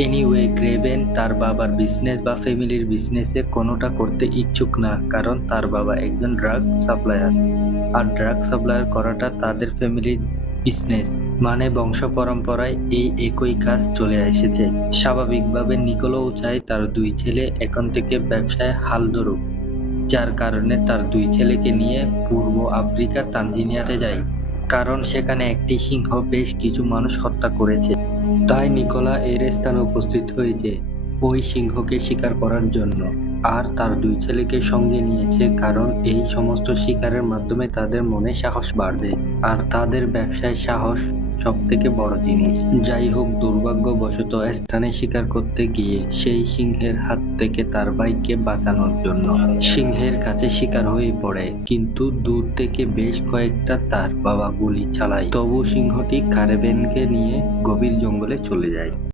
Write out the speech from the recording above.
Anyway, ক্রেভেন তার বাবার business বা ফ্যামিলির বিজনেসে কোনোটা করতে ইচ্ছুক না, কারণ তার বাবা একজন ড্রাগ সাপ্লায়ার। আর ড্রাগ সাপ্লায়ার করাটা তাদের ফ্যামিলির বিজনেস, মানে বংশ পরম্পরায় এই একই কাজ চলে এসেছে। স্বাভাবিকভাবে নিকোলাও চায় তার দুই ছেলে এখন থেকে ব্যবসায় হাল ধরুক, যার কারণে তার দুই ছেলেকে নিয়ে পূর্ব আফ্রিকার তানজানিয়াতে যায়, কারণ সেখানে একটি সিংহ বেশ কিছু মানুষ হত্যা করেছে। তাই নিকোলা এর স্থানে উপস্থিত হয়েছে ওই সিংহকে শিকার করার জন্য। আর তার দুই ছেলেকে সঙ্গে নিয়েছে কারণ এই সমস্ত শিকারের মাধ্যমে তাদের মনে সাহস বাড়বে, আর তাদের ব্যবসায় সাহস সব থেকে বড় জিনিস। যাই হোক, দুর্ভাগ্যবশত স্থানে শিকার করতে গিয়ে সেই সিংহের হাত থেকে তার ভাইকে বাঁচানোর জন্য সিংহের কাছে শিকার হয়ে পড়ে, কিন্তু দূর থেকে বেশ কয়েকটা তার বাবা গুলি চালায়। তবু সিংহটি কারেবেনকে নিয়ে গভীর জঙ্গলে চলে যায়।